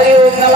Valeu, então.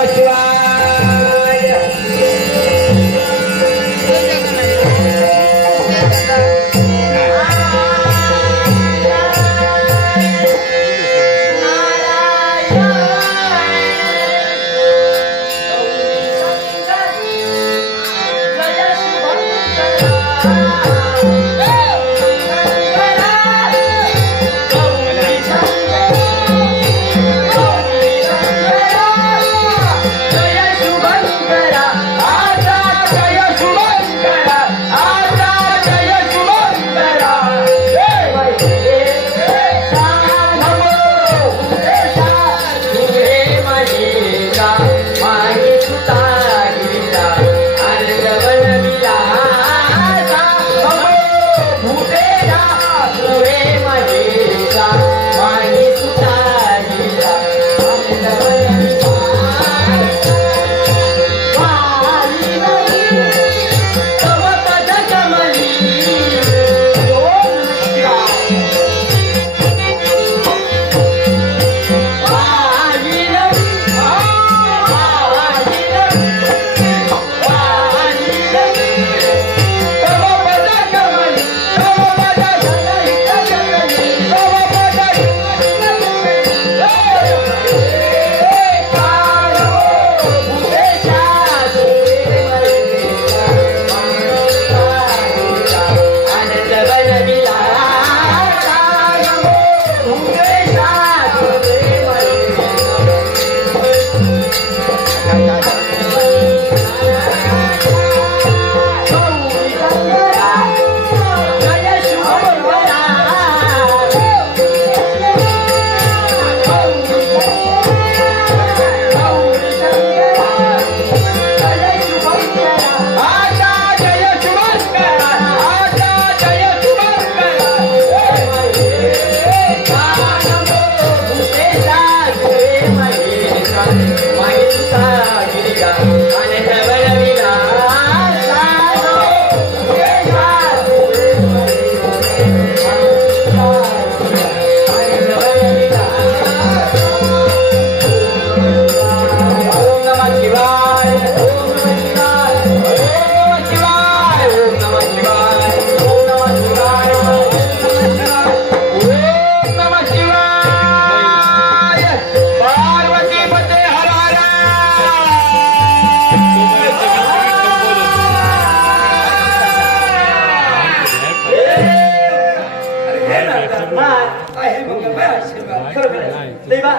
देवा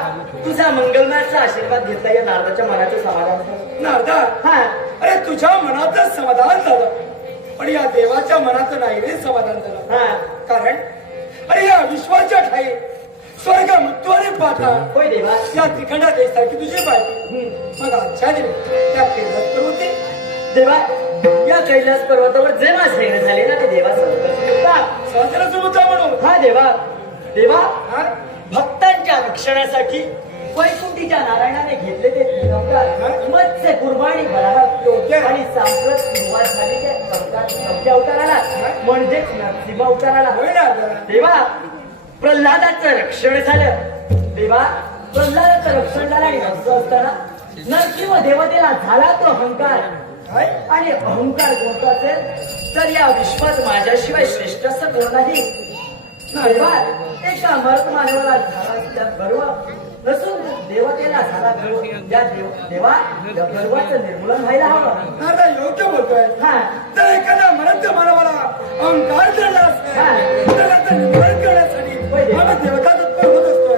तुझा मंगलमयाचा आशीर्वाद घेतला या नारदाच्या मनाचं समाधान. नारदा? हा. अरे तुझ्या मनातच समाधान झालं. पण या देवाच्या मनात नाही रे समाधान झालं. हा. कारण अरे या विश्वाच्या ठाई स्वर्ग आणि पाता होय देवा. या त्रिखंडा देशाची तुझी पाहिजे. मग आजच्या दिवशी त्या केंद्रात होते देवा या कैलास पर्वतावर जे माझे येणं झाले ना ते देवा सहजरा सुमुद्रा म्हणून. हा देवा. देवा हा? रक्षणासाठी वैकुंठीच्या नारायणाने घेतले ते मत्स्य कुर्बाणी योग्य आणि सांप्रत सुरुवात झाली अवतार अवताराला म्हणजेच नरसिंह अवताराला. तेव्हा नारदा प्रल्हादाचं रक्षण झालं. तेव्हा प्रल्हादाचं रक्षण झालं आणि असं असताना नरसिंह देवतेला झाला तो अहंकार. आणि अहंकार कोणता असेल? तर या विश्वात माझ्याशिवाय श्रेष्ठ असं कोणाही देवा एका मानवाला झाला गर्व नसून देवतेला झाला गर्व या देव गर्वाचं निर्मूलन व्हायला हवं. नारदा योग्य बोलतोय. हा. तर एखाद्या मनात मानवाला त्याचं निर्माण करण्यासाठी आम्ही देवता तत्पर होत असतोय.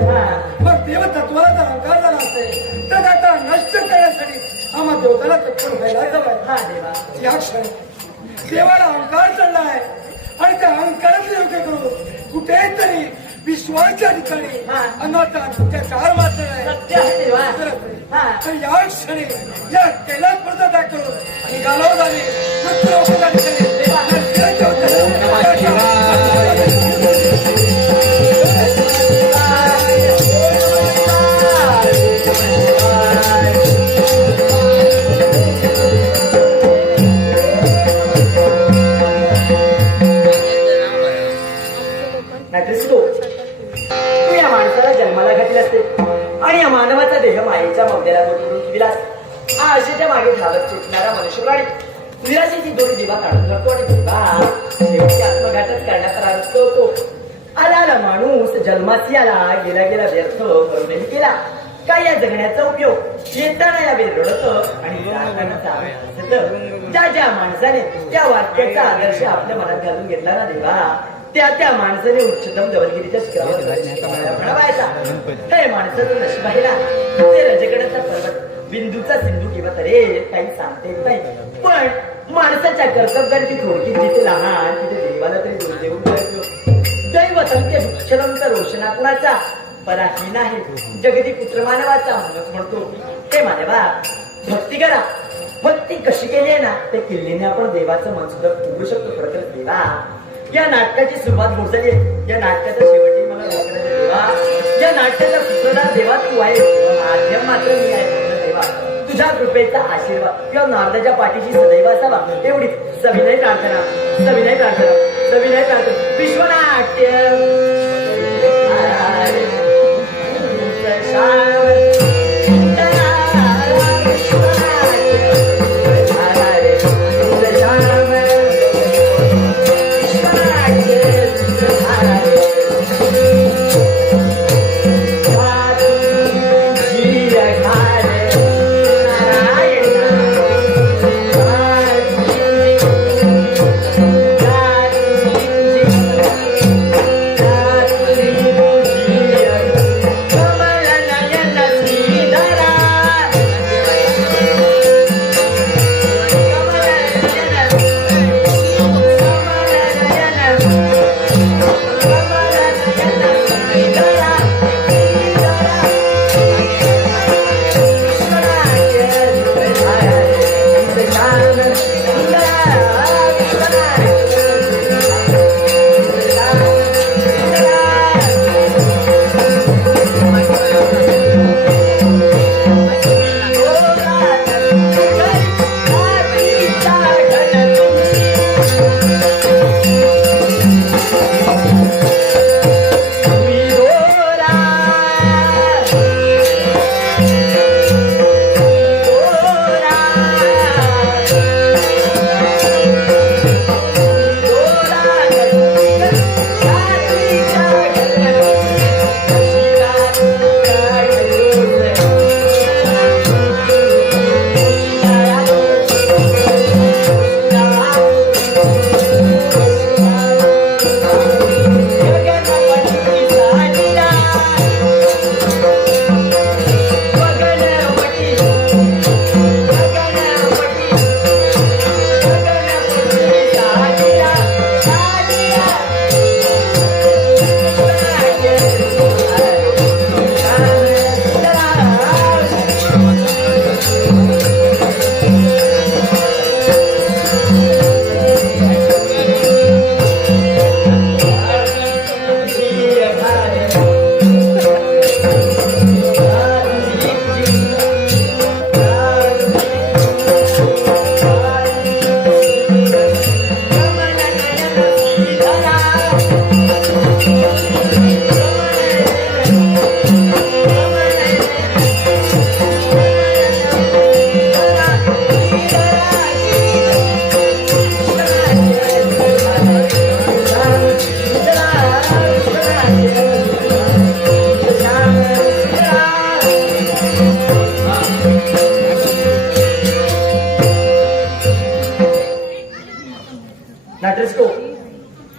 मग देवतत्वाला जर अहंकार झाला असेल तर त्याचा नष्ट करण्यासाठी आम्हा देवताला तत्पर व्हायला हवंय हा देवा. या क्षणी देवाला अहंकार चढला आहे आणि त्या अहंकाराचे योग्य करून कुठेतरी विश्वाच्या ठिकाणी हा. अनाथा अत्याचार मात्र तर या क्षणी या कैलास पर्वत दाखवून निघालो. झाले नाहीतर तो तू या माणसाला जन्माला घातली असते. आणि या मानवाचा देह मायेच्या मौद्याला गुंतवून विलास हा आशेच्या मागे धावत सुटणारा मनुष्य प्राणी विलासीची दोरी दिवा काढून धरतो आणि दिवा शेवटी आत्मघातच करण्याचा प्रारंभ होतो. आला आला माणूस जन्मासी आला गेला गेला व्यर्थ करूनही केला. काय या जगण्याचा उपयोग? येताना या वेळ रडत आणि ज्या ज्या माणसाने त्या वाक्याचा आदर्श आपल्या मनात घालून घेतला ना देवा त्या त्या माणसाने उच्चतम जवळगिरीच्या शिखरावर हे माणसाचं ते रजगडाचा पर्वत बिंदूचा सिंधू किंवा तरे काही सांगता येत नाही पण माणसाच्या ती थोडकी जिथे लहान तिथे देवाला तरी दोष देऊन दैवतम ते वृक्षलंत रोशना कुणाचा? पराही नाही. जगती पुत्र मानवाचा म्हणून म्हणतो. हे मानवा भक्ती करा. भक्ती कशी केली आहे ना? ते किल्लीने आपण देवाचं मन सुद्धा शकतो. खरं तर देवा या नाटकाची सुरुवात होत झाली या नाटकाच्या शेवटी मला देवा या नाटकाच्या सूचना देवा तू आहे. माध्यम मात्र मी आहे देवा तुझ्या कृपेचा आशीर्वाद. किंवा नारदाच्या पाठीशी सदैव असावा. एवढी सविनय प्रार्थना सविनय प्रार्थना सविनय प्रार्थना. विश्वनाट्य नाटरिस्को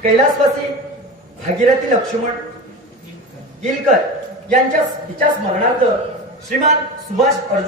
कैलासवासी भागीरथी लक्ष्मण गिलकर यांच्या हिच्या स्मरणार्थ श्रीमान सुभाष अर्जुन